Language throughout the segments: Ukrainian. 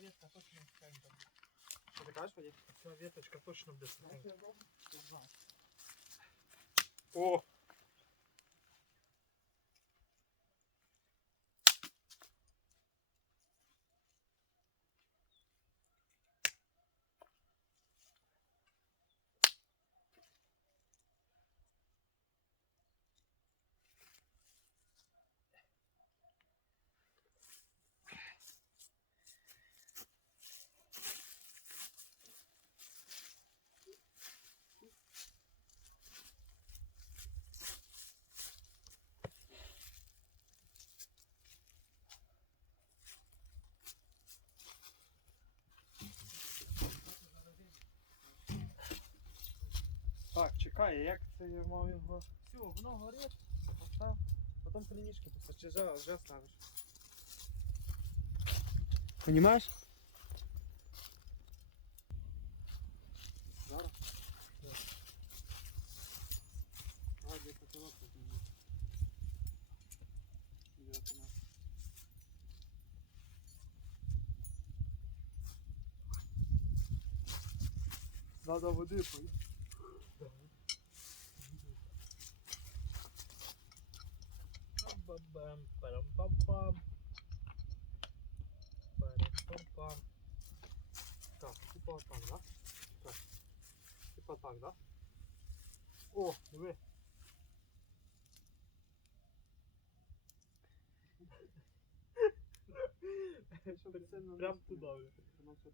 ветка точно сухенька буде. Що ти кажеш, Вадик? Ця веточка точно буде сухенька. О! Так, чекай, як це я мав його? Все, воно горить, постав. Потім клінічки постав. Чи вже ставиш? Понімаєш? Зараз? А, де потолок піднімає. Надо води пої. Бам-бам, парам-пам-пам. Парам-пам-пам. Так, типа отак, да? Так. Типа так, да? О, диви. Прям туди вже.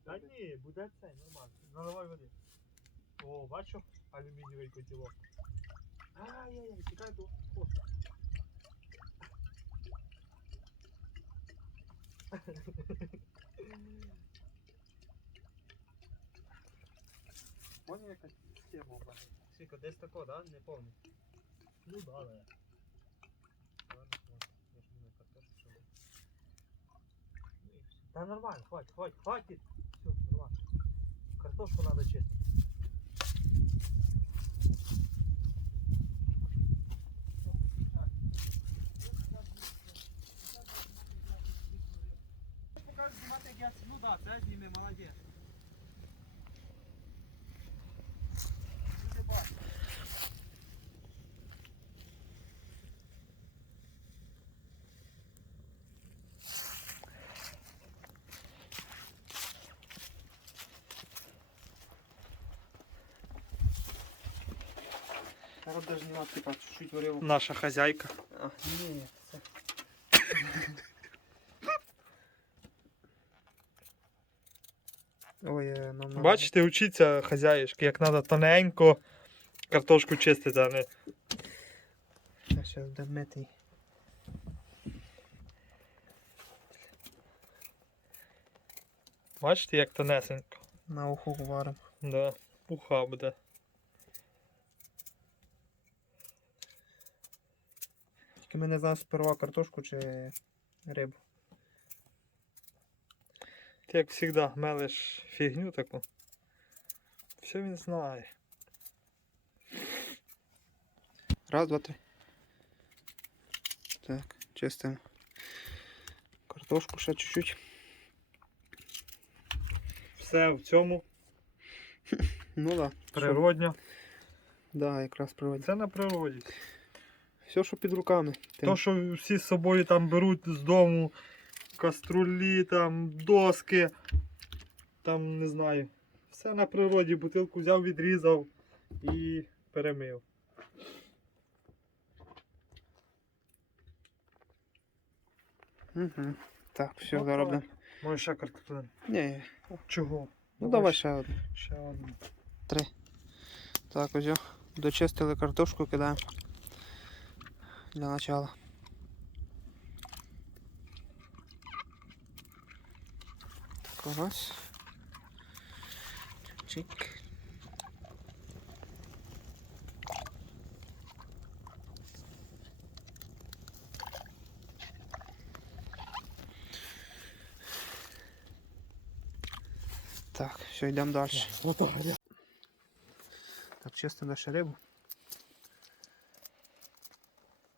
Та ні, буде це, нормально. Наливай води. О, бачу, алюмінієвий котілок. Ай-яй-яй, чекай, до коста. Поняв, яка схема в мене? Скільки, десь тако, да? Не повний? Ну да, да. Да нормально, хватит. Все, нормально. Картошку надо чистить. Покажи, знімати, як я... Ну да, це зніми, молодець. Дуже бачу. Зараз даже знімати, типа, чуть-чуть варив. Наша хазяйка. А, ні, це... Ой, нам... Бачите, учіться хазяїшки, як треба тоненько картошку чистити, а не... Зараз домитий. Бачите, як тонесенько. На уху варимо. Да, уха буде. Тільки ми не знаємо сперва картошку чи рибу. Ти, як завжди, мелиш фігню таку. Все він знає. Раз, два, три. Так, чистимо. Картошку ще чуть-чуть. Все в цьому Ну да. природньо. Да, якраз природні. Це на природі. Все, що під руками. То, що всі з собою там беруть з дому каструлі, там доски, там не знаю. Все на природі, бутилку взяв, відрізав і перемив. Угу. Так, все, Ну, зараз давай. будемо. Може ще картоплин. Ні, Чого? ну давай ще одну. Ще одну. Так, ось. Дочистили картошку, кидаємо. Для начала. Так, у нас. Чик. Так, все, йдемо далі. Так, чистимо далі рибу.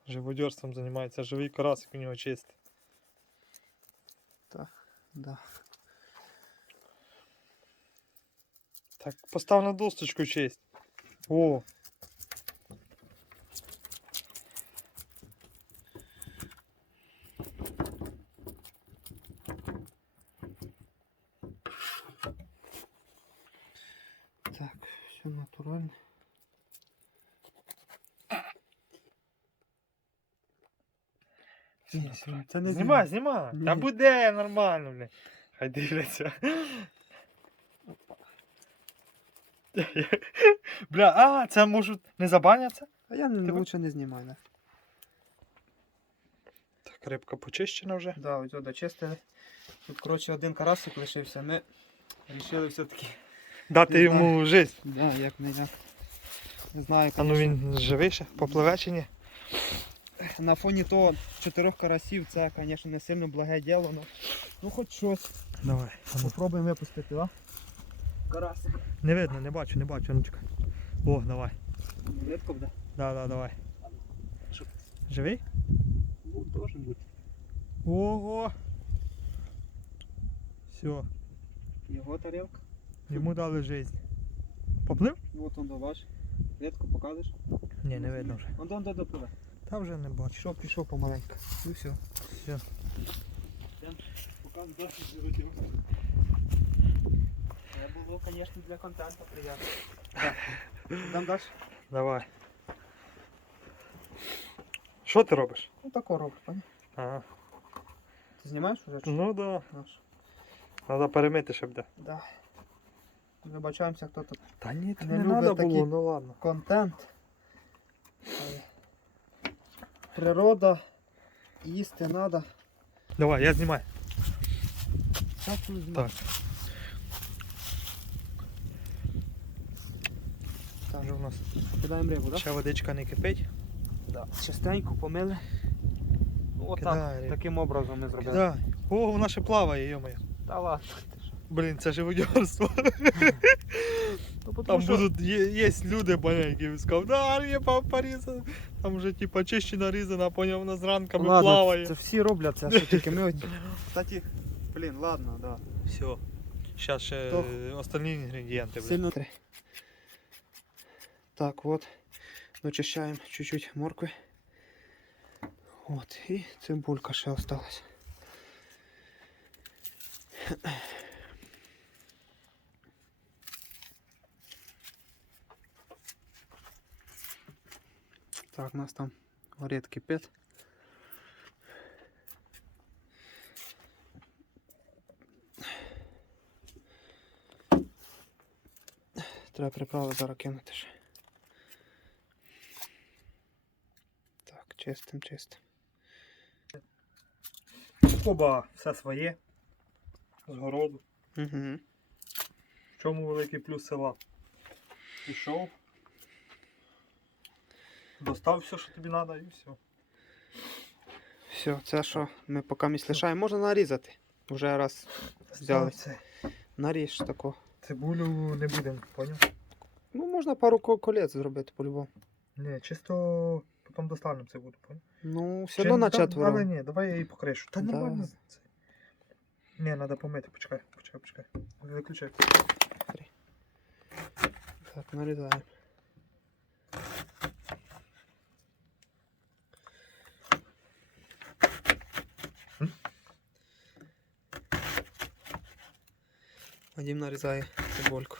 Живодерством займається, живий карасик у нього чистий. Так, да. Так, постав на досточку честь. О. Так, все натурально. Це не Знімай, знімай. Ні. Та буде нормально, блін. Хай дивляться. Бля, це можуть не забаняться? А я не, Тебе? лучше не знімаю, да. Так, рибка почищена вже. Да, ось тут дочистили. Тут, коротше, один карасик лишився. Ми вирішили все-таки. Дати Не йому життя. Да, як не як. Не знаю, А ну конечно. він живий ще, попливе чи ні? На фоні того 4 карасів це, звісно, не сильно благе діло, но ну хоч щось. Давай. Попробуємо випустити, да? Карасик. Не видно, не бачу, ну чекай. О, давай. Рибка буде? Да, давай. Що? Живий? Ну, должен бути. Ого. Все, Його тарілка. йому дали життя. Поплив? Вот он, бач. Рідко покажеш. Ні, не видно вже. Он до допливе. Та вже не бачу. Пішов помаленьку. Ну все. Все. Показ досить зрозумів. Це було, звісно, для контенту приємно. Так. Дам далі. Давай. Що ти робиш? Ну тако робиш, пані. Ага. Ти знімаєш уже? чи? Ну да. Наш. Треба перемити, щоб де. Да. Вибачаємося, хто тут Та ні, то Не не любить треба такі- було, ну ладно. контент. Природа. Їсти треба. Давай, я знімаю. Так. Так, Вже у нас кидаємо рибу, так? ще водичка не кипить. Да. Частенько помили. Ну, Кидай отак, рибу. таким образом ми зробили. Кидай. О, вона ще плаває, йо-моє. Та ладно. Блін, це живодерство. Ну, тому Там що- будуть, є люди, поняв, які скажуть, да, ріпа порізана. Там вже типа чище нарізана, поняв, вона з ранками Ладно, плаває. це всі роблять, це що тільки ми одні. Кстати, блін, ладно, да. Все. Зараз ще То- остальні інгредієнти. будуть. Сильно. Так, от. Дочищаємо чуть-чуть моркви. От, і цибулька ще осталась. Так, у нас там горить кипить. Треба приправи зараз кинути ще. Так, чистим. Оба, все своє. З городу. Угу. В чому великий плюс села? Пішов. Достав все, що тобі треба, і все. Все, це що ми поки місць лишаємо. Можна нарізати. Вже раз взяли. Це. Наріж тако. Цибулю не будемо, поняв? Ну, можна пару колець зробити по-любому. Ні, чисто потім достанемо цибулю, поняв? Ну, все одно на четверо. Але ні, давай я її покришу. Та Да. нормально. Це. Ні, треба помити, почекай. Виключай. Так, нарізаємо. Вадим нарізає цибульку.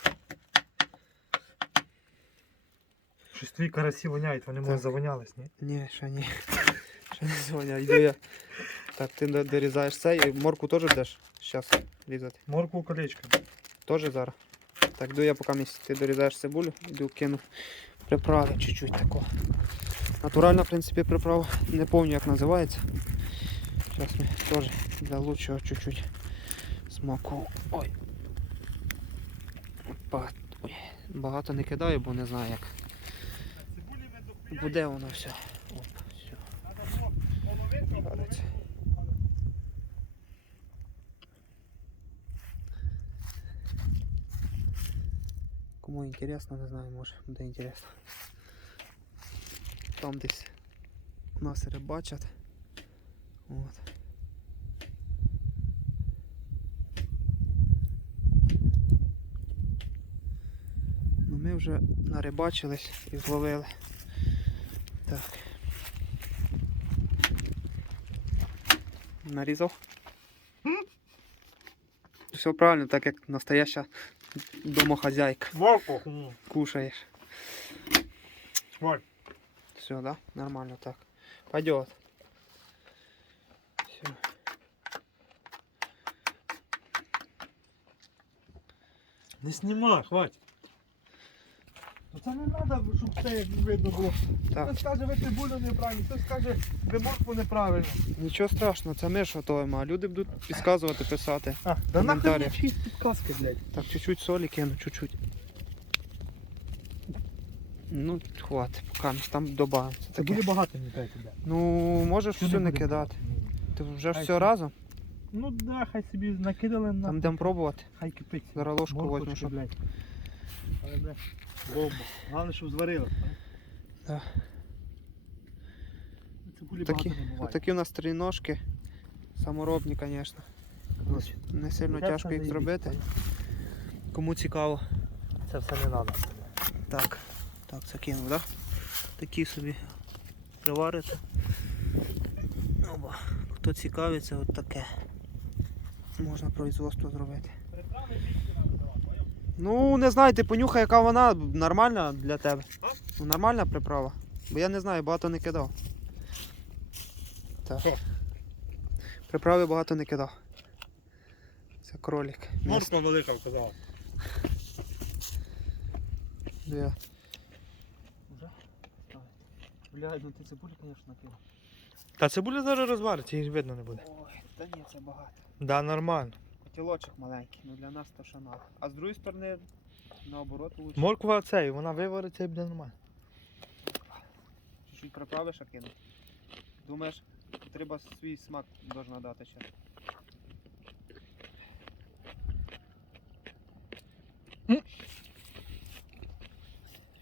Щось твої карасі воняють, вони може Так. завонялись, ні? Ні, ще ні. Ще не дзвоня. Йду я. Так, ти дорізаєш цей. І морку теж будеш зараз різати. Моркву колечко. Тоже зараз. Так, йду я поки місць. Ти дорізаєш цибулю, йду кину приправи чуть-чуть тако. Натуральна, в принципі, приправа. Не пам'ятаю, як називається. Зараз ми теж для лучшого чуть-чуть смаку. Ой. Опа. Ой. Багато не кидаю, бо не знаю як. Буде воно все. Оп, все. Жариться. Кому інтересно, не знаю, може буде інтересно. Там десь нас рибачать. От. вже нарибачились і зловили. Так. Нарізав? Все правильно, так як настояща домохозяйка. Морку. Кушаєш. Валь. Все, да? Нормально так. Пойдет. Все. Не знімай, хватить. Це не треба, щоб це як видно було. Так. Хтось скаже, ви цибулю неправильно, хтось скаже, ви моркву неправильно. Нічого страшного, це ми що готуємо, а люди будуть підказувати, писати. А, да нахуй Коментарі. мені чиїсь підказки, блядь. Так, чуть-чуть солі кину, чуть-чуть. Ну, хватить, поки ми там додаємо. Це буде багато, мені кажеться, блядь. Ну, можеш Що все не буде? кидати. Ти вже Хай все собі. разом? Ну да, хай собі накидали на. Там йдемо пробувати. Хай кипить. Зараз ложку Морквочки, возьму, щоб... блядь. Але, блядь, бомба. Головне, щоб зварили. Да. Цибулі Такі, багато не буває. отакі у нас триножки. Саморобні, звісно. Коротше, Не сильно це тяжко все їх заєбісь, зробити. Кому цікаво. Це все не треба. Так, так, це кинув, так? Такі собі приварити. Оба. Хто цікавиться, от таке. Можна производство зробити. Ну, не знаю, ти понюхай, яка вона нормальна для тебе. Ну, нормальна приправа. Бо я не знаю, багато не кидав. Так. Що? Приправи багато не кидав. Це кролик. Морква велика вказала. Де? Уже? Блядь, ну ти цибулю, звісно, накинув. Та цибуля зараз розвариться, її видно не буде. Ой, та ні, це багато. Да, нормально. Котілочок маленький, ну для нас то що надо. А з другої сторони, наоборот, лучше. Морква цей, вона вивариться і буде нормально. Чуть-чуть приправиш, а кинути. Думаєш, треба свій смак должна дати ще.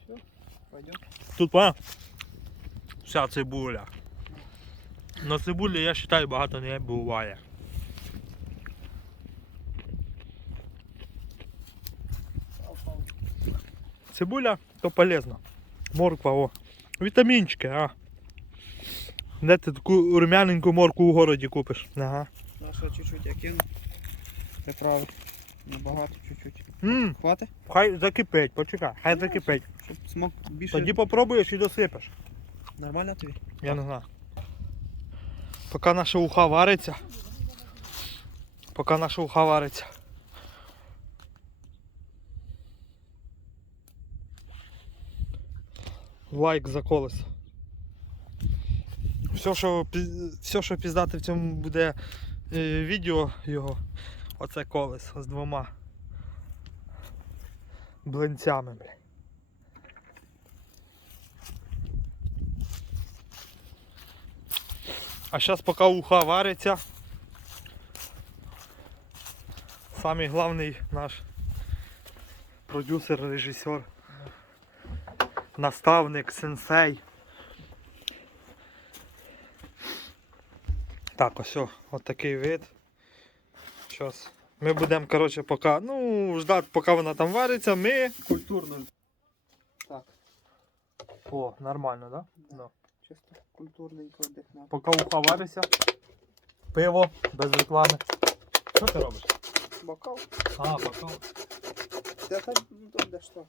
Все, пойдем. Тут па? Вся цибуля. На цибулі, я вважаю, багато не буває. Цибуля то полезно. Морква, о. Вітамінчики, а. Де ти таку рум'яненьку моркву у городі купиш? Ага. Ну що, чуть-чуть я кину. Приправи. Небагато, чуть-чуть. Ммм, Хватить? хай закипить, почекай, хай закипить. Щоб смак більше... Тоді попробуєш і досипеш. Нормально тобі? Я не знаю. Поки наша уха вариться. Поки наша уха вариться. Лайк за колесо. Все, що піздати в цьому буде відео його, оце колесо з двома блинцями, бля. А зараз поки уха вариться, самий головний наш продюсер, режисер, наставник, сенсей. Так, ось от такий вид. Зараз ми будемо, коротше, поки, ждати, поки вона там вариться, ми Культурно. Так, О, нормально, да? Да. чисто культурненько вдихнемо. Поки уха вариться, пиво без реклами. Що ти робиш? Бокал. А, бокал. Де там, ну там де що?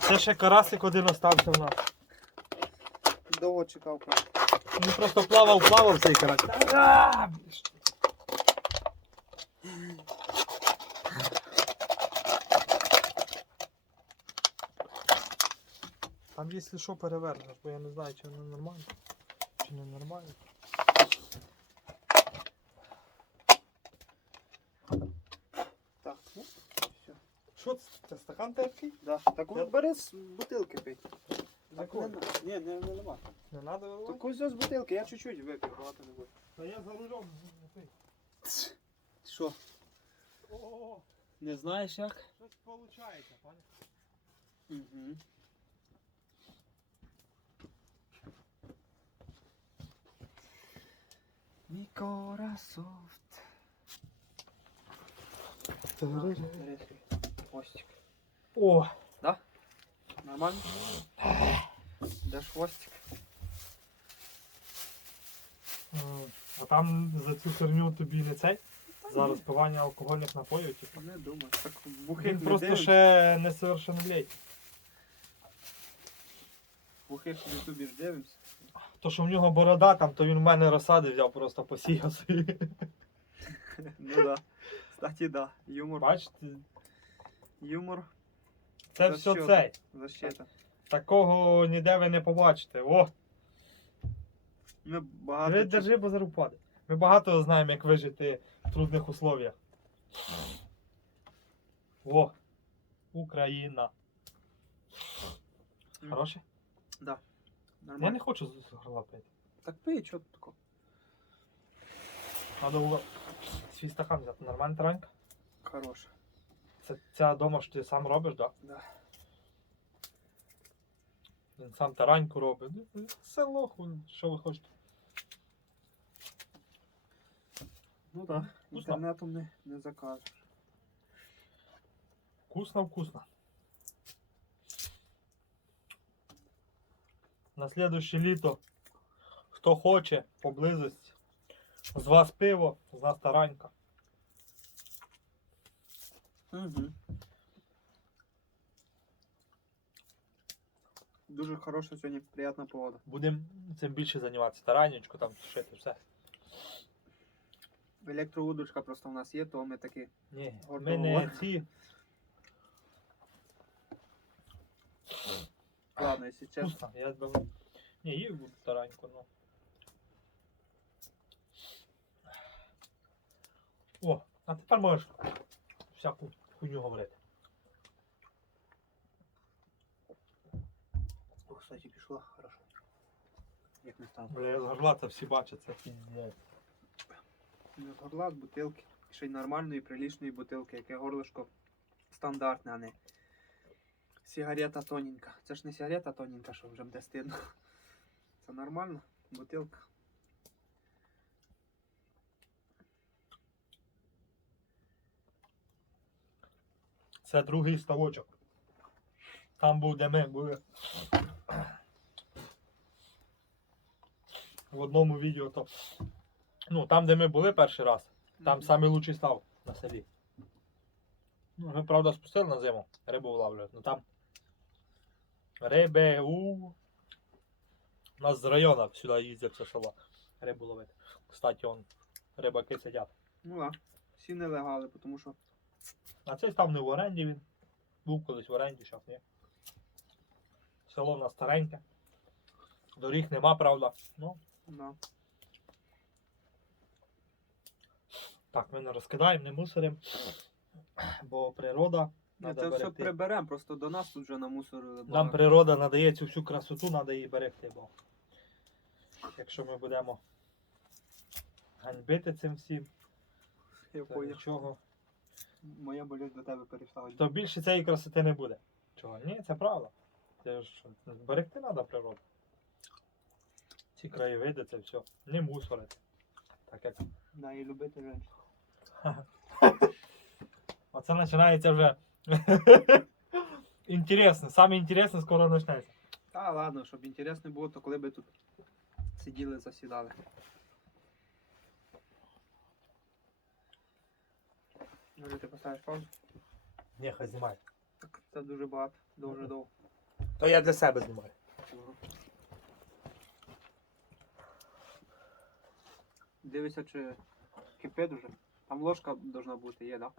Це ще карасик один остався в нас. Довго чекав. Він просто плавав цей карасик. Там, якщо що, перевернеш, бо я не знаю, чи воно нормально, чи не нормально. Так, ну, все. Що це? Це стакан терпкий? Да. Так Я- от бери з бутилки пий. Так, Якої? ні, не виливай. Не треба виливати? Так ось з бутилки, я чуть-чуть випив, багато не буду. Та я за рулем не пий. Що, О, не знаєш як? щось виходить, пані. Угу. Мікорасофт. Хвостик. О! Нормально? Де ж хвостик? А там за цю херню тобі не цей? За розпивання алкогольних напоїв, типу. Не думаю. Так бухих Він не просто дивимось. ще несовершеннолетній. Бухих в ютубі ж дивимося. То, що в нього борода, там, то він в мене розсади взяв, просто посіяв собі. Ну да. Кстати, да. Юмор. Бачите? Юмор. Це За все що цей. Защита. Такого ніде ви не побачите. О! Ми багато Ви держи, бо зараз впаде. Ми багато знаємо, як вижити в трудних условіях. О! Україна. Хороше? Да. Я Нормально. не хочу з горла пити. Так пий, що тут такого? Надо свій стакан взяти. Нормальна таранька? Хороше. Це ця дома ж ти сам робиш, так? Да. Він сам тараньку робить. Село, що ви хочете. Ну так. Вкусно. Інтернетом не закажеш. Вкусно, вкусно. На слідуще літо, хто хоче, поблизості, з вас пиво, з нас таранька. Угу. Дуже хороша сьогодні, приємна погода. Будемо цим більше займатися. Таранечку там сушити, все. Електроудочка просто в нас є, то ми такі. Ні, ми Готово. не ці. Ладно, якщо чесно. Вкусно. Я давно. Ні, їв буду тараньку, ну. О, а тепер можеш всяку хуйню говорити. О, кстати, пішло хорошо. Як не стало. Бля, я з горла це всі бачать, це піздець. Не з горла, з бутилки. Ще й нормальної, прилічної бутилки, яке горлишко стандартне, а не сигарета тоненька. Це ж не сигарета тоненька, що вже буде стидно. Це нормально, бутилка. Це другий ставочок. Там був, де ми були. В одному відео то. Ну, там, де ми були перший раз, там найкращий став на селі. Ну, ми, правда, спустили на зиму, рибу вилавлюють. Ну там риби, у нас з району сюди їздять це село. Рибу ловити. Кстати, он рибаки сидять. Ну так, всі нелегали, тому що А цей став не в оренді він. Був колись в оренді, зараз ні. Село в нас стареньке. Доріг нема, правда. Ну, да. так, ми не розкидаємо, не мусоримо. Бо природа. Ні, Надо це все берегти. приберемо, просто до нас тут вже намусорили. Нам природа надає цю всю красоту, треба її берегти. Бо якщо ми будемо ганьбити цим всім, Я то поняв. нічого, Моя болість до тебе перейшла. то більше цієї красоти не буде. Чого? Ні, це правда. Це ж берегти треба природу. Ці краєвиди, це все. Не мусорити. Так як. Да, і любити жінку. Оце починається вже інтересно. Саме інтересне скоро почнеться. Та ладно, щоб інтересно було, то коли би тут сиділи, засідали. Може ти поставиш паузу? Ні, хай знімає. Так, це дуже багато, дуже довго. То я для себе знімаю. Дивися, чи кипить уже. Там ложка должна бути, є, так?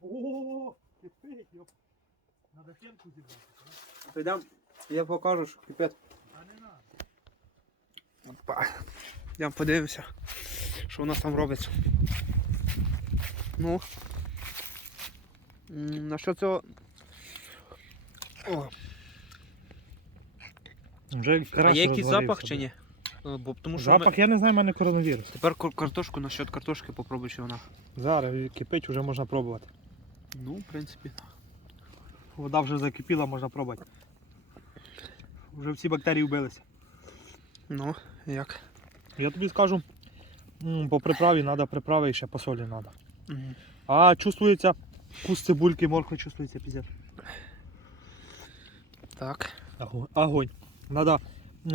О, кипить, йоп. Надо пенку зібрати. Да? Йдемо, я покажу, що кипить. А не надо. Опа. Йдемо подивимося, що у нас там робиться. Ну. На що цього? О. Вже А є якийсь запах чи ні? Бо, тому що Запах, я не знаю, в мене коронавірус. Тепер картошку, насчет картошки попробуй, чи вона. Зараз кипить, вже можна пробувати. Ну, в принципі. Вода вже закипіла, можна пробувати. Вже всі бактерії вбилися. Ну, як? Я тобі скажу, по приправі треба приправи і ще по солі треба. Угу. А чувствується вкус цибульки, морква чувствується, піздець. Так. Огонь. Надо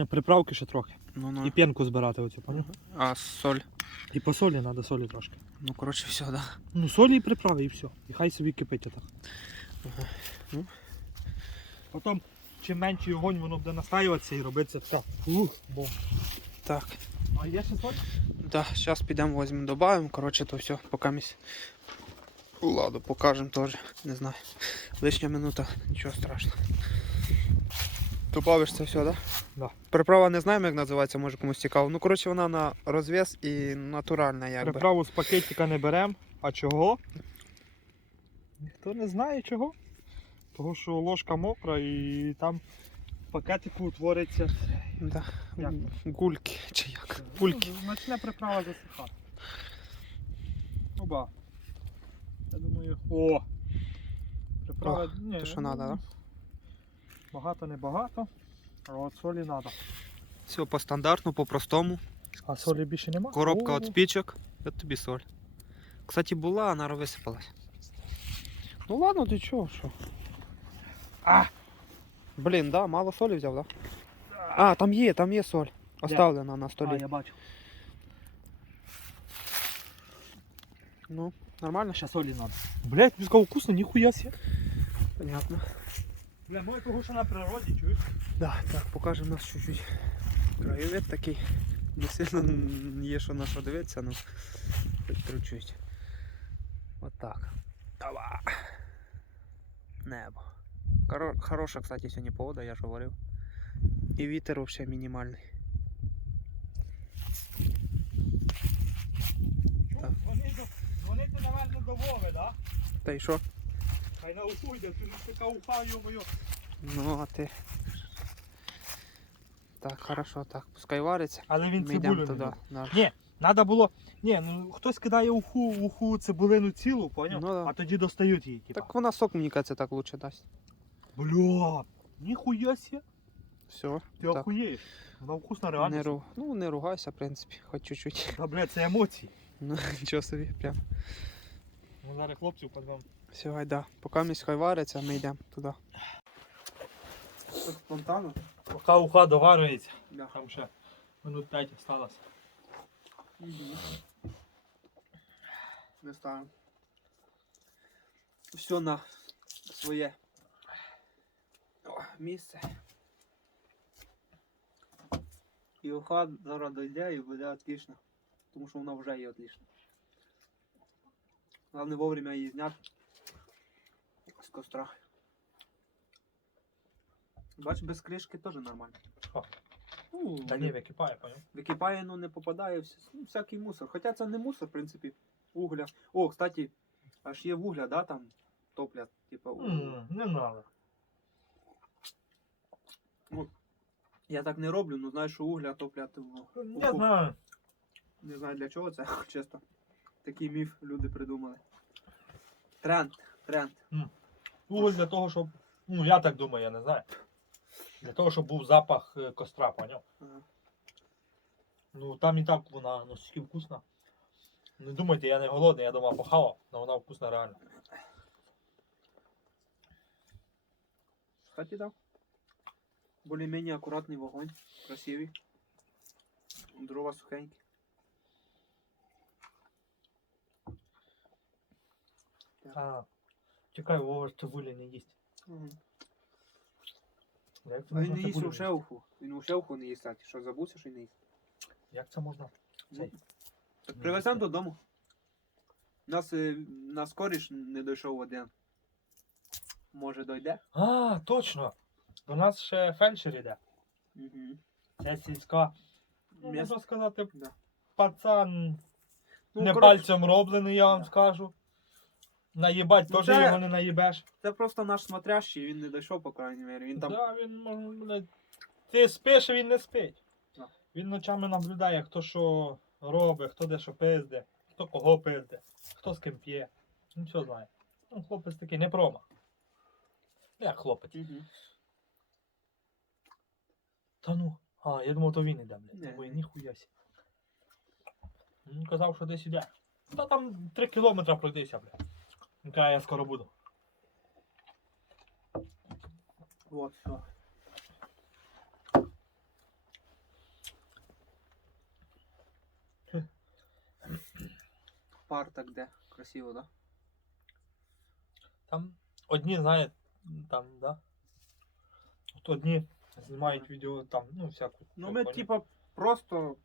приправки ще трохи. Ну. І пенку збирати оцю, поняв? А соль? І по солі треба солі трошки. Ну, коротше, все, да. Ну, солі і приправи, і все. І хай собі кипить отак. Ага. Ну. Потім, чим менший огонь, воно буде настаюватися і робиться така. Бом. Так. А є ще соль? Да, зараз підемо, візьмемо, додаємо. Коротше, то все, поки ми ладу покажемо теж. Не знаю. Лишня минута, нічого страшного. Добавиш це все, да? Да. Приправа не знаємо, як називається, може комусь цікаво. Ну, коротше, вона на розв'яз і натуральна, якби. Приправу з пакетика не беремо. А чого? Ніхто не знає чого. Того, що ложка мокра і там в пакетику утвориться Да. Як? Гульки, чи як? Пульки. Ну, почне приправа засихати. Оба. Я думаю, о! Приправа, О, ні, то, що надо, да? Багато не багато, а от солі треба. Все по стандартну, по простому. А солі більше нема? Коробка О, від спічок, от тобі соль. Кстати, була, вона висипалась. Ну ладно, ти чого, що? А! Блін, да, мало солі взяв, да? А, там є соль. Оставлена на столі. А, я бачу. Ну, нормально? Ще солі треба. Блять, тобі сказав вкусно, ніхуя себе. Понятно. Бля, ну того, що на природі, чуєш? Да, так, покажемо нас чуть-чуть. Краєвид такий. Не сильно є що на що дивитися, ну чуть-чуть. Отак. Ава. Небо. Хороша, кстати, сьогодні погода, я ж говорив. І вітер взагалі мінімальний. Так. Дзвонити, напевно, до Вови, да? Та й що? Хай на уху йде, ти ж така уха, йо-моє. Ну, а ти. Так, хорошо, так. Пускай вариться. Але він Ми йдемо цибулю туди. не Да. Ні, треба було. Ні, ну хтось кидає уху цибулину цілу, поняв? Ну, да. А тоді достають її, типа. Так вона сок, мені кажеться, так лучше дасть. Бля, ніхуя себе. Все. Ти так. охуєєш. Вона вкусна реально. Ну, не ругайся, в принципі, хоч чуть-чуть. Та, бля, це емоції. Ну, нічого собі, прям. Ми зараз хлопців позвемо. Все, гайда. Поки місь хай вариться, ми йдемо туди. Спонтанно? Поки уха доварюється, Да. там ще минут 5 осталось. Не ставимо. Все на своє місце. І уха зараз дойде і буде отлично. Тому що вона вже є отлично. Головне вовремя її зняти з костра. Бач, без кришки теж нормально. Що? Ну, Та ні, википає, поняв? википає, ну не попадає ну, всякий мусор. Хоча це не мусор, в принципі, угля. О, кстати, аж є вугля, да, там топлять, типа Не треба. Я так не роблю, ну знаю, що угля топлять Я знаю. Не знаю для чого це, чесно. Такий міф люди придумали. Тренд. Уголь для того, щоб. Ну, я так думаю, я не знаю. Для того, щоб був запах костра, поняв? Ага. Ну там і так вона настільки вкусна. Не думайте, я не голодний, я дома похавав, але вона вкусна реально. Кстати, да. Более-менее аккуратный вогонь, красивый. Дрова сухенькі. А, чекай, Вова ж цибулі не їсть. Угу. Як це А він можна не їсть цибулю у уху. Він у уху не їсть, кстати. Що, забувся, що й не їсть? Як це можна? Цей. Так Не привеземо їсти. додому. Нас коріш не дійшов один. Може дойде? А, точно! До нас ще фельдшер іде. Угу. Це сільська. Ну, М'ясо. можна сказати, Да. пацан Ну, не коротше, пальцем роблений, я вам Да. скажу. Наїбать Ну, теж це- його не наїбеш. Це просто наш смотрящий, він не дійшов, по крайній мірі. Він там. Да, він, блядь, ти спиш, а він не спить. Да. Він ночами наблюдає, хто що робить, хто де що пизде, хто кого пизде, хто з ким п'є. Він все знає. Ну, хлопець такий не промах. Як хлопець. Угу. Та ну. А, я думав, то він іде, блядь. Ні, Думаю, ні. ніхуя сі. Він казав, що десь іде. Та там 3 кілометри пройтися, бля. Він каже, я скоро буду. Вот, все. Пар так де. Красиво, да? Там одні, знаєте, там, да? От одні знімають відео там, ну, всяку. Ну ми типа просто.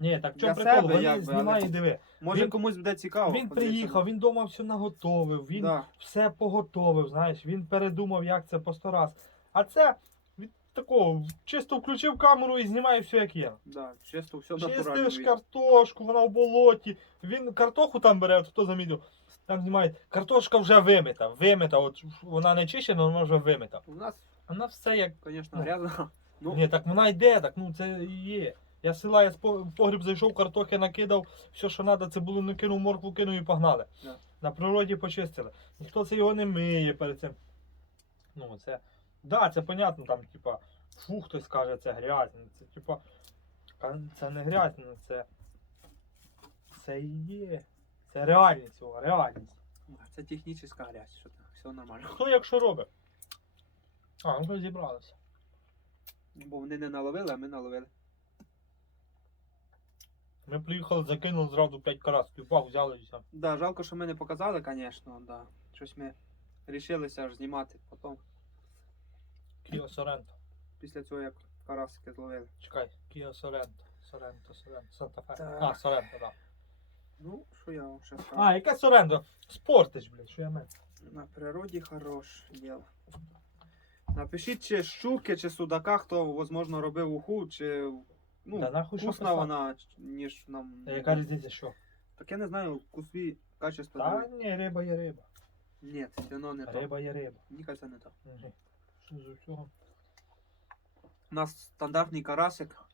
Ні, так в чому для прикол? себе, Вони якби, знімають, але- диви. Може Він- комусь буде цікаво. Він подивитися. приїхав, він вдома все наготовив, він Да. все поготовив, знаєш, він передумав, як це по 100 раз. А це від такого, чисто включив камеру і знімає все як є. Да, чисто все натурально. Чистиш видно. картошку, вона в болоті. Він картоху там бере, от хто замітив, там знімає. Картошка вже вимита, от вона не чищена, вона вже вимита. У нас, Вона все як. звісно, Ну. грязно. Ну, Ні, так вона йде, так ну це і є. Я з села, я в погріб зайшов, картохи накидав, все, що треба, цибулю накинув, моркву кинув і погнали. Да. На природі почистили. Ніхто це його не миє перед цим. Ну, це. Да, це понятно, там, типа, фу, хтось каже, це грязь. Ну, це, типа, це не грязь, ну, це і є. Це реальність, о, реальність. це технічна грязь, що там, все нормально. Хто як що робить? А, ми вже зібралися. Бо вони не наловили, а ми наловили. Ми приїхали, закинули зразу 5 карасиків, бах, взяли і все. Да, жалко, що ми не показали, звісно, да. Щось ми рішилися аж знімати потім, Кіа Соренто. після цього, як карасики зловили. Чекай, Кіа Соренто. Санта-Фе. Так. А, Соренто, так. Ну, що я вам ще скажу. А, яке Соренто? Спортиш, блядь, що я маю. На природі хорош діло. Напишіть, чи щуки, чи судака, хто, можливо, робив уху, чи ну, Та нахуй що вкусна писати? вона, ніж нам. Та яка різниця, що? Так я не знаю, вкусові качества. Та ні, риба є риба. Ні, воно не то. Риба є риба. Мені кажеться, не то. Мгм. Що з усього? У нас стандартний карасик.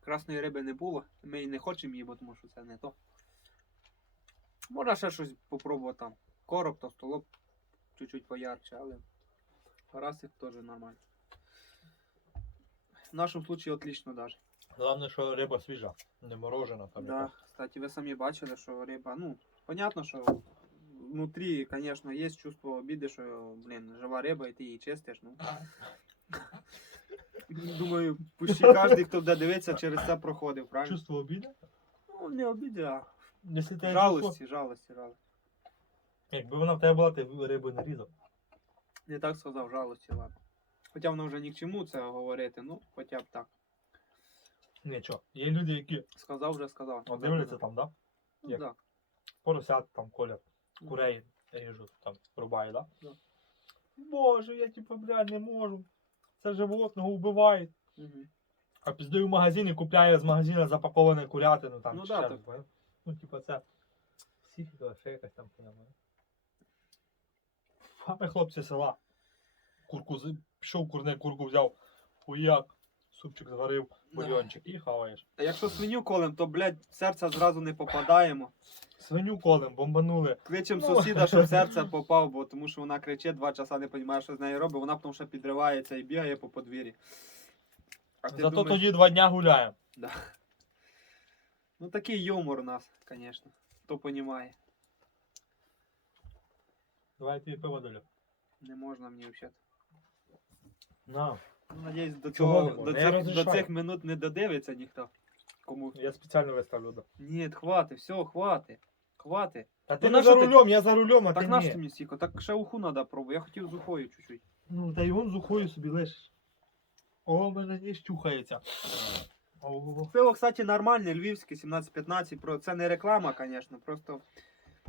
Красної риби не було. Ми і не хочемо її, бо тому що це не то. Можна ще щось попробувати там. Короб, то столоб чуть-чуть поярче, але карасик теж нормально. В нашому випадку отлично даже. Головне, що риба свіжа, не морожена там. Да, якась. кстати, ви самі бачили, що риба, ну, понятно, що внутрі, звісно, є чувство обіди, що, блін, жива риба і ти її чистиш, ну. Думаю, почти кожен, хто буде дивитися, через це проходив, правильно? Чувство обіди? Ну, не обіди, а Якщо ти жалості. Якби вона в тебе була, ти б рибу не різав. Не так сказав, жалості, ладно. Хоча воно вже ні к чому це говорити, ну, хоча б так. Нічого. Є люди, які Сказав, вже сказав. от дивляться там, да? Ну, як? да. Поросят там колять, курей ріжуть, там, рубають, да? Да. Боже, я типа, блядь, не можу. Це животного вбивають. Угу. А піздою в магазині купляє з магазина запаковане курятину там. Ну чи да, ще так. щось, поняв? Ну, типа, це психіка, ще якась там хуйня. А ми хлопці з села. Пішов курник, курку взяв, хуяк, супчик зварив, бульйончик і хаваєш. А якщо свиню колем, то, блядь, в серце зразу не попадаємо. Свиню колем, бомбанули. Кличем Ну. сусіда, щоб в серце попав, бо тому що вона кричить 2 часа, не розуміє, що з нею робить, вона потім ще підривається і бігає по подвір'ї. А ти Зато думаєш, тоді 2 дня гуляємо. Да. Ну такий юмор у нас, звісно. Хто розуміє. Давай я тобі пиво долю. Не можна мені взагалі. На. Ну, надіюсь, до, Чого не цього, можна? до, Я цих, до розрішаю. цих минут не додивиться ніхто. Кому? Я спеціально виставлю. Да. Ні, хватить, все, хватить. Хватить. Та ти Ну, не за нащо ти- рулем, я за рулем, а Так ти наш ні. ти мені стільки? Так ще уху треба пробувати. Я хотів з ухою чуть-чуть. Ну, та й вон з ухою собі лишиш. О, в мене ніж чухається. О, Пиво, кстати, нормальне, львівське, 17-15. Це не реклама, звісно. Просто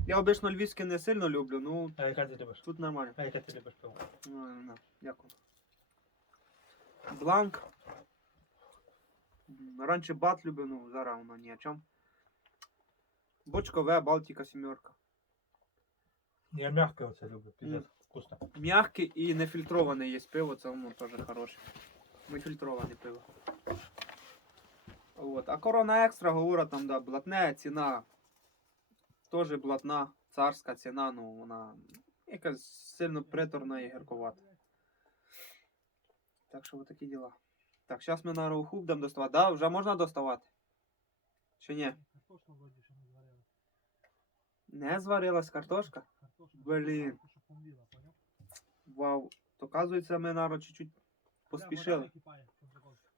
я обично львівське не сильно люблю, ну а яка ти любиш? тут нормально. А яка ти любиш пиво? Ну, дякую. Бланк. Раніше бат любив, ну зараз воно ні о чому. Бочкове, Балтика, 7. Я м'яке оце люблю, піздець, вкусно. Мягке і нефільтроване є пиво, це воно теж хороше. Нефільтроване пиво. От. А Корона Екстра, говорю, там, да, блатне, ціна. Теж блатна, царська ціна, ну вона якась сильно приторна і гірковата. Так що такі діла. Так, зараз ми на руху будемо доставати. Да, вже можна доставати? Чи ні? Не зварилась картошка? Блін. Вау. То, оказується, ми, наверное, чуть-чуть поспішили.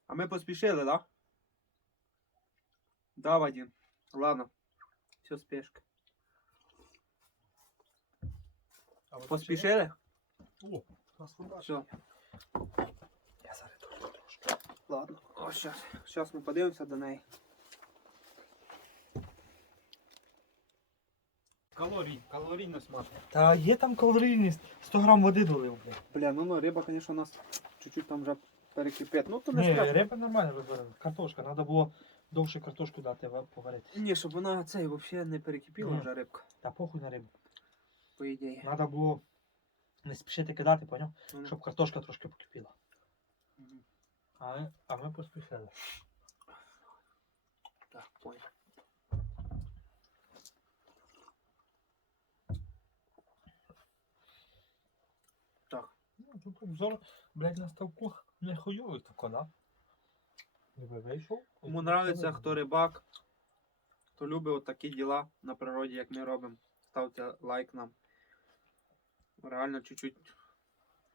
А ми поспішили, да? Да, Вадим. Ладно. Все, спешка. Поспішили? О, нас вода. Все. Я зараз трошки. Ладно. О, щас ми подивимося до неї. Калорійно смажка. Та є там калорійність. 100 грам води долив, блядь. Бля, ну риба, звісно, у нас чуть-чуть там вже перекипить. Ну, то не Ні, страшно. риба нормально розбирала. Картошка, треба було довше картошку дати поварити. Ні, щоб вона цей взагалі не перекипіла Ні. вже рибка, Та похуй на рибу. по ідеї. Треба було не спішити кидати, поняв? Ну, Щоб картошка трошки покипіла. мгм. А ми поспішили. Так, понял. Так. Ну, тут обзор, блядь, на ставку не хуйовий тако, да? Ніби вийшов. Кому нравиться, хто рибак, хто любить от такі діла на природі, як ми робимо, ставте лайк нам. Реально чуть-чуть.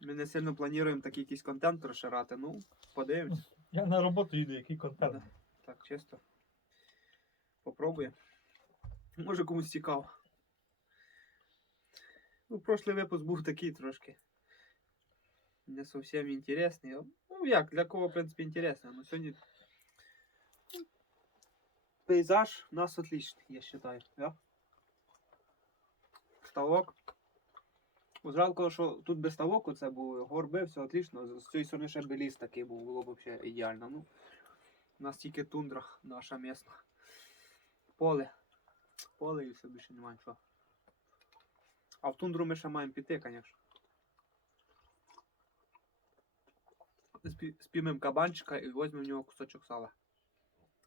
Ми не сильно плануємо такий якийсь контент розширати, ну, подивимось. Я на роботу їду, який контент. Так, чисто. Попробуємо. Може комусь цікаво. Ну, прошлий випуск був такий трошки. Не зовсім інтересний. Ну як, для кого, в принципі, інтересно. Но сьогодні пейзаж у нас отличний, я вважаю. Да? Ставок. Жалко, що тут без ставок оце був горби, все отлично. З цієї сторони ще беліс такий був, було б взагалі ідеально. Ну, у нас тільки тундра наша місна. Поле. Поле і все, більше немає нічого. А в тундру ми ще маємо піти, звісно. Спіймемо кабанчика і візьмемо в нього кусочок сала.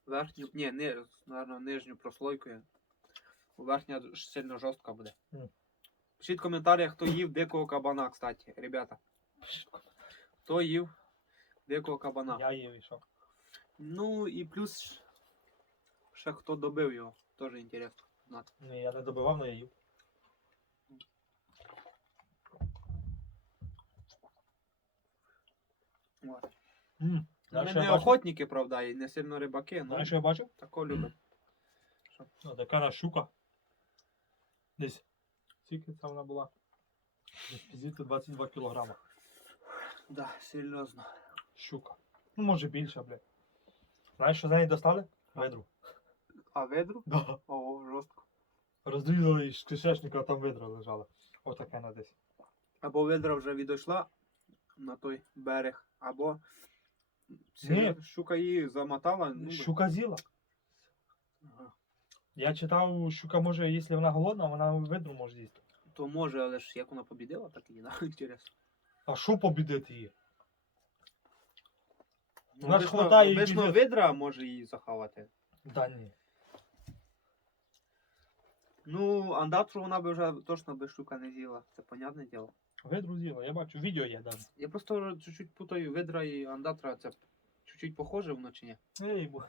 Верхню, ні, наверное, нижню прослойкою. Верхня сильно жорстка буде. Пишіть в коментарях, хто їв дикого кабана, кстати, ребята. Хто їв дикого кабана. Я їв і що? Ну і плюс ще хто добив його. Теж інтересно знати. Ні, я не добивав, але я їв. Вот. Ми Ми не охотники, правда, і не сильно рибаки, ну Знаєш, що я бачив? тако любимо. Ну, така на щука. Десь. Скільки це вона була? Десь піздіти 22 кілограма. Да, серйозно. Щука. Ну, може більше, блядь. Знаєш, що за неї достали? Ведру. А ведру? Да. Ого, жорстко. Розрізали із кишечника, а там ведра лежала. Отаке на десь. Або ведра вже відійшла на той берег, або Ні. щука її замотала. Ну, Щука з'їла. ага. Я читав, щука може, якщо вона голодна, вона ведру може з'їсти. То може, але ж як вона побідила, так і не знаю, інтересно. А що побідити її? Ну, Вона ж хватає і обично біжить. ведра може її захавати. Да ні. Ну, андатру вона би вже точно би щука не з'їла, це понятне діло. Ведру з'їла, я бачу, відео є навіть. Я просто чуть-чуть путаю ведра і андатра, це чуть-чуть похоже воно чи ні? Ей, бо.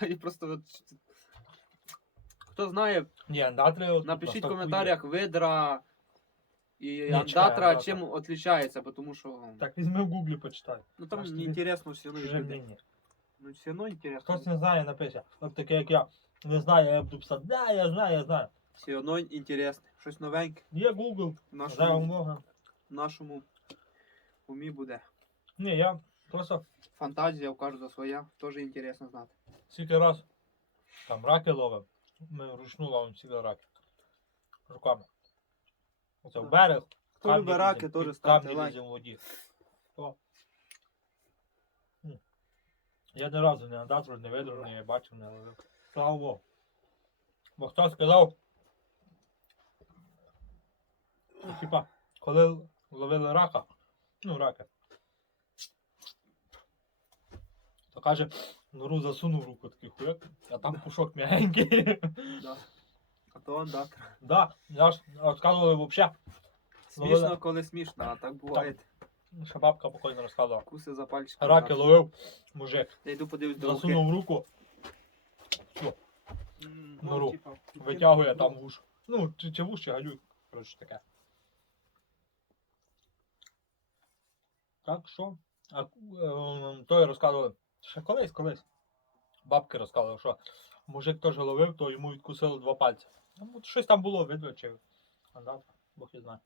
Я просто от... Хто знає, Ні, андатри... от напишіть в просто коментарях ведра і Ні, чекай, андатра андатра. чим відрізняється, тому що хуй. Так, візьми в гуглі, почитай. ну там Аж не тобі інтересно все одно Чуже від людей. мнення. Ну все одно інтересно. Хтось не знає, напише. От таке, як я не знаю, я буду писати, да, я знаю. Все одно інтересно. Щось новеньке Є Google, в знаю нашому, много. нашому умі буде. Ні, я просто Фантазія у кожного своя, теж інтересно знати. скільки раз там раки ловив. Ми вручну ловимо всі раки. Руками. Оце в Так. берег. Хто камні любить раки, лізем, теж під ставте камні лайк. лізем в воді. То. Я ні разу не андатру, не ведру, не бачив, не ловив. Слава Богу. Бо хто сказав, типа, коли ловили рака, ну раки, то каже, нору засунув руку такий хуяк, а там пушок м'ягенький. Да. А то андатра. Да, я ж розказували взагалі. Смішно, коли смішно, а так буває. Ще бабка покойно розказувала. Куси за пальчик. Раки ловив мужик, Я йду подивлюсь до руки. засунув руку, Ну, нору. типа, витягує там вуш. Ну, чи вуж, чи гадюк. Коротше таке. Так що? А той розказували. Ще колись. Бабки розказували, що мужик теж ловив, то йому відкусило 2 пальці. Ну, от щось там було, видно, чи гандат, Бог і знає.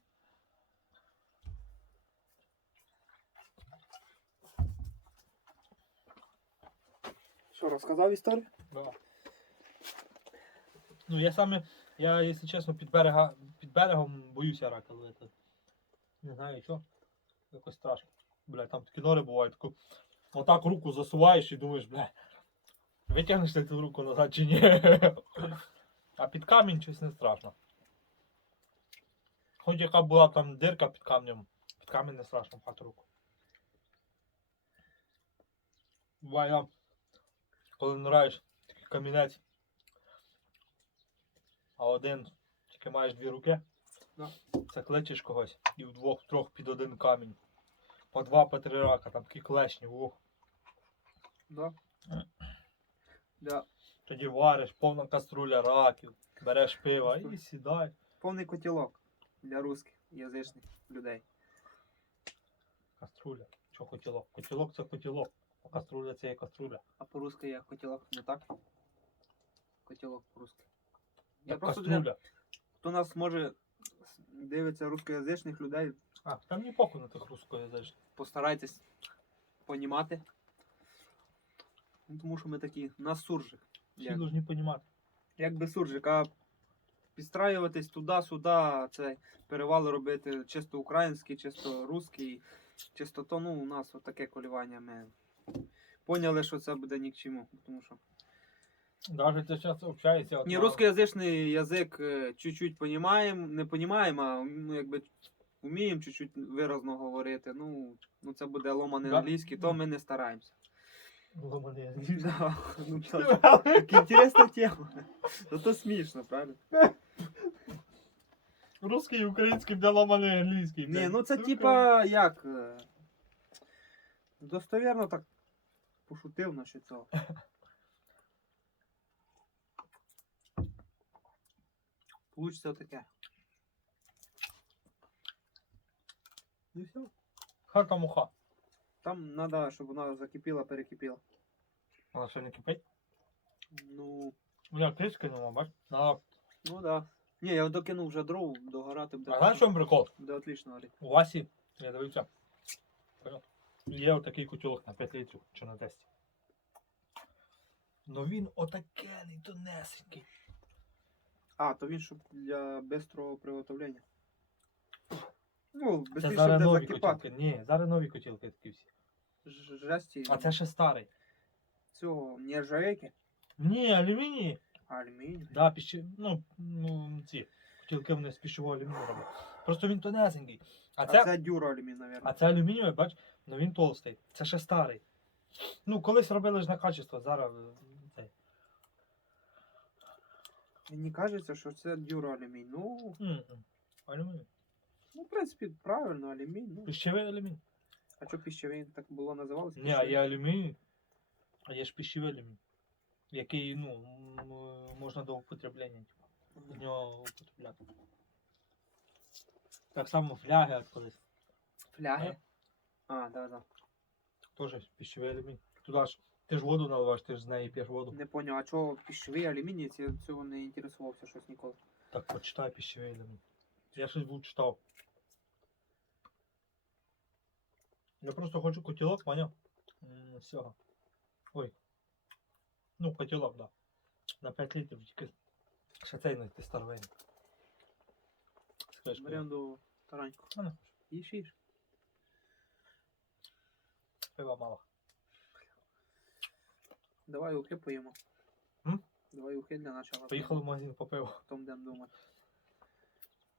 Що, розказав історію? Да. Ну, я, якщо чесно, під берегом боюся рака ловити. Не знаю що. Якось страшно. Бля, там такі нори бувають, таку. Отак руку засуваєш і думаєш, бля, витягнеш ти ту руку назад чи ні. А під камінь щось не страшно. Хоч яка була там дирка під камінь не страшно пхати руку. Буває, коли нираєш такий камінець, а один тільки маєш 2 руки, це кличеш когось і вдвох-трьох під один камінь. По 2, по 3 рака, там такі клешні, ух. Да. Да. Тоді вариш, повна каструля раків, береш пиво і сідай. Повний котілок для русських язичних людей. Каструля. Що котілок? Котілок це котілок, а каструля це є каструля. А по-русски як котілок, не так? Котілок по-русски. Я Так, просто каструля. хто нас може дивиться рускоязичних людей, А, там не похуй на тих русскоязичних. постарайтесь понімати. Ну, тому що ми такі, у нас суржик. Всі повинні розуміти. Якби суржик, а підстраюватись туди-сюди, це перевали робити чисто український, чисто русський, чисто то, ну, у нас отаке колювання. Ми поняли, що це буде ні к чому. Тому що Навіть це зараз общається. ні, русскоязичний язик чуть-чуть понімаємо, не понімаємо, а ну, якби вміємо чуть-чуть виразно говорити. Ну це буде ломаний Да. англійський, то ми не стараємося. Ломаний. Да, ну, так інтересна тема. Ну то смішно, правда? Русський і український де ломаний англійський. Ні, ну це Сука. типа як. Достовірно так пошутив насчет цього. Получиться таке. І все. Хака муха. Там треба, щоб вона закипіла, перекипіла. Вона що не кипить? Ну, Бля, ти скинула, бач? На. ну да. Ні, я докинув вже дров, догорати буде. А знаєш, в чому прикол? Буде отлично горіти. У Васі, я дивився, є отакий котілок на 5 літрів чи на 10. Ну він отакений, тонесенький. А, то він щоб для бистрого приготовлення. Ну, Це бистріше зараз буде нові закипати. котілки. Ні, зараз нові котілки такі всі. Жесті. А це ще старий. Цього нержавейки, Ні, алюміній. алюміній. Да, ну, ці котілки вони з пищевого алюмінію роблять. Просто він тонесенький. А А це, це дюроалюмін, мабуть. а це алюмінієвий, бач, ну він толстий. Це ще старий. Ну, колись робили ж на качество, зараз цей. Мені кажеться, що це дюроалюмін. Ну, Алюміній. ну, в принципі, правильно, алюмінь. Ну. Пищевий алюміній. А що пищевий так було називалося? Ні, а є алюміній, а є ж пищевий алюміній. Який, ну, можна до употреблення, типу. До нього употребляти. Так само фляги от колись. Фляги? А, да, да. Теж пищевий алюміній. Туди ж ти ж воду наливаєш, ти ж з неї п'єш воду. Не поняв, а чого пищевий алюміній? Я цього не інтересувався щось ніколи. Так почитай пищевий алюміній. Я щось був читав. Я просто хочу котілок, поняв? Всього. Ой. Ну, котілок, да. На 5 літрів тільки ще цей знайти старовинний. З кришкою. Беремо до тараньку. А, не. Їж. Пива мало. Давай ухи поїмо. М? Давай ухи для начала. Поїхали в магазин по пиву. Потім будемо думати.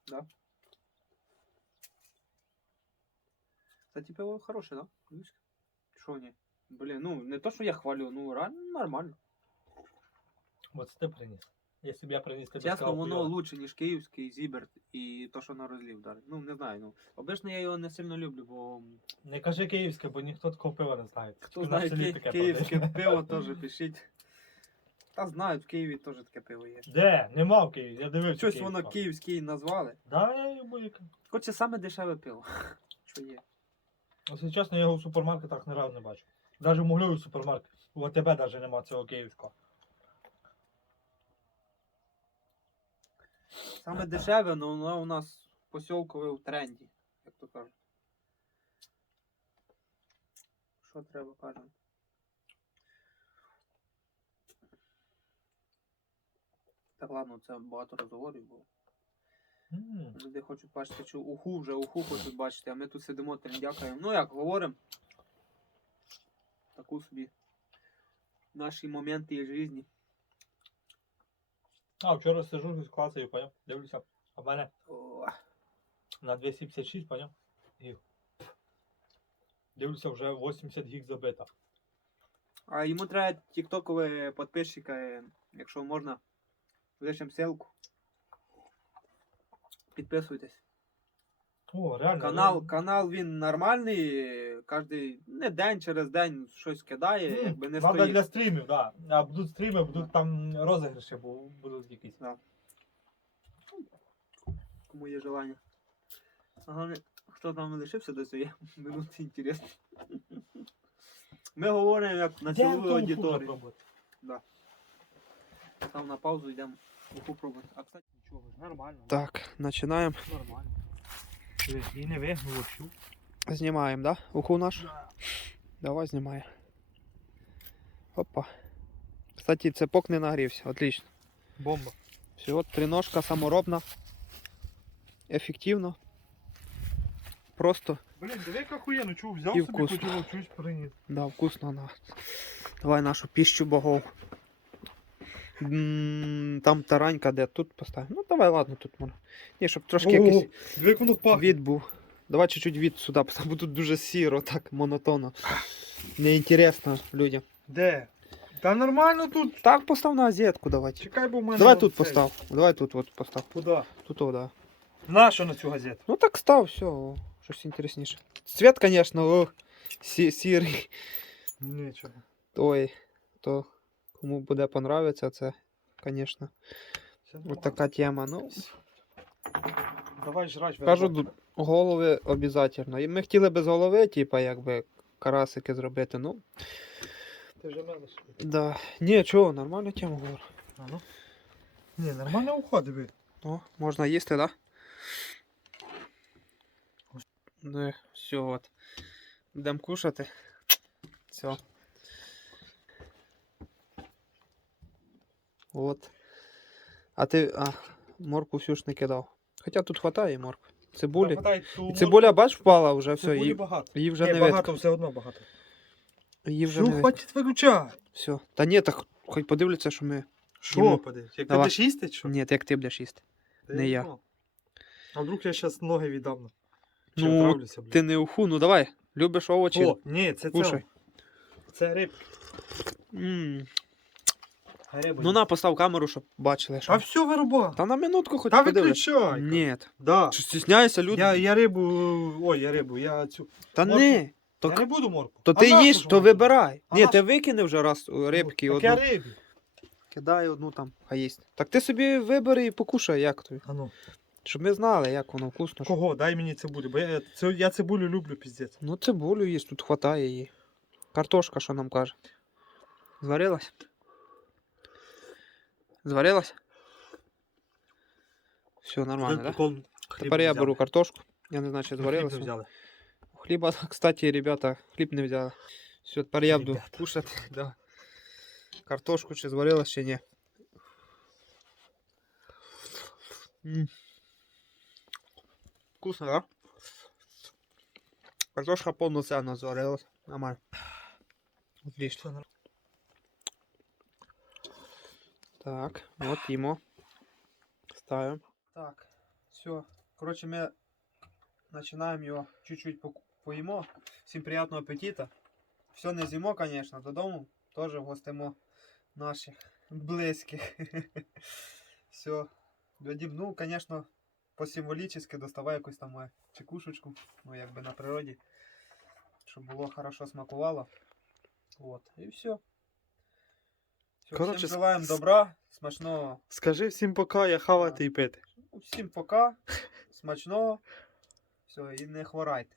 Да? Кстати, пиво хороше, да? Львівське? Що ні? Блін, ну не то, що я хвалю, ну реально нормально. Вот це ти приніс. Якщо б я приніс тобі Чесно, сказав, воно пиво. лучше, ніж київський Зіберт і то, що на розлів дали. Ну, не знаю, ну. Обично я його не сильно люблю, бо Не кажи київське, бо ніхто такого пива не знає. хто Тільки на знає селі таке київське продають. пиво, теж пишіть. Та знають, в Києві теж таке пиво є. Де? Нема в Києві, я дивився. Щось Київського. воно київське назвали. Да, я їбу яке. Хоч це саме дешеве пиво. Що є? Якщо чесно, я його в супермаркетах ні разу не бачу. Навіть в Могилеві супермаркет. У АТБ навіть нема цього київського. Саме дешеве, але воно у нас посілкове в тренді, як то кажуть. Що треба, кажемо? Так, ладно, це багато розговорів було. Люди хочуть бачити, що уху хочуть бачити, а ми тут сидимо, трендякаємо. Ну як, говоримо. Таку собі наші моменти із житті. А, вчора сижу з класою, поняв? Дивлюся. А в мене О, на 256, поняв? Гіг. Дивлюся, вже 80 гіг забито. А йому треба тіктокові підписчика, якщо можна, лишимо ссылку. Підписуйтесь. О, реально. Канал він нормальний, кожний не день через день щось кидає, якби не Надо стоїть. для стрімів, да. А будуть стріми, будуть там розіграші, будуть якісь. Кому є желання. Ага, хто там лишився до цієї минути, інтересно. Ми говоримо як на цілу аудиторію. Там на паузу йдемо уху пробувати. А кстати, Нічого, нормально. так, починаємо. Нормально. І не вигнуло всю. Знімаємо, да? Уху наш? Давай знімай. Опа. Кстати, цепок не нагрівся, отлично. Бомба. Все, триножка саморобна. Ефективно. Просто, Блін, диви як охуєнно, чув, взяв І собі, вкусно. хотів чусь приніс. да, вкусно. Да. Давай нашу піщу богов. Там таранька де, тут поставимо. Ну давай, ладно, тут можна. Ні, щоб трошки якийсь Диви як воно пахне. від був. Давай чуть-чуть від сюди, бо тут дуже сіро, так, монотонно. Неінтересно людям. Де? Та нормально тут. Так, постав на азетку давайте. Чекай, бо в мене. Давай он тут цей. постав. Давай тут от постав. Куди? Тут, о, да. Нащо на цю газету? Ну так став, все, о, щось інтересніше. Цвет, звісно, о, сірий. Нічого. Ой, то кому буде понравиться, це, звісно, Все от нормально. така тема. Ну, Давай жрать. кажу, виробляй. голови обов'язково. І ми хотіли без голови, типа, якби карасики зробити, ну, Ти вже мелиш. да. Ні, чого, нормальна тема, говорю. А ну. Ні, нормально ухо, диви. О, можна їсти, да? Ну, все, от. Будемо кушати. Все. От. Морку всю ж не кидав. Хоча тут хватає моркви. Цибулі. Хватай ту І цибуля, бач, впала вже, все, Цибулі її, багато. її вже Ні, не багато, видно. все одно багато. Її вже Що, не видно. хватить виключай. Все. Та ні, так хоч подивляться, що ми... Що, Йому. подивись? Як ти Давай. будеш їсти, чи що? Ні, як ти будеш їсти. Та не я. знав. А вдруг я зараз ноги віддам? Чи Ну, отравлюся, блін? Ти не уху, ну давай. Любиш овочі? О, ні, це Кушай. Це рибки. М. Риба. Ну на, постав камеру, щоб бачили, що. А все, вируба. Та на минутку хоч Та подивишся. виключай. Ні. Да. Чи стісняєшся, люди? Я рибу, ой, я цю. Та морку. не. То, Я не буду морку. то А ти нашу їж, ж то морку? вибирай. А Ні, нашу? ти викинув вже раз рибки Так я одну. рибі. Кидай одну там, хай їсть. Так ти собі вибери і покушай, як тобі. А ну. Щоб ми знали, як воно вкусно. що. Кого? Дай мені цибулю, бо я цибулю люблю, піздець. Ну цибулю їсть, тут хватає її. Картошка, що нам каже? Зварилась? Зварилась? Все, нормально, так? Да? Тепер я беру картошку. Я не знаю, чи зварилась. взяли. Хліба, кстати, ребята, хліб не взяли. Все, тепер я буду Ребята. кушати. Да. Картошку чи зварилась, чи ні. Вкусно, да? Картошка повноцінно зварилась. Нормально. Отлично. Так, от їмо. Ставим. Так, все. Короче, ми починаємо його чуть-чуть поїмо. Всім приятного апетита. Все не з'їмо, звісно, додому. Теж гостимо наших близьких. Все. Дадім, ну, звісно, по-символічно доставай якусь там чекушечку. Ну, якби на природі. Щоб було хорошо смакувало. Вот. І все. Коротше, всім желаємо добра, смачного. Скажи всім пока, я хавати і пити. Всім пока, смачного. Все, і не хворайте.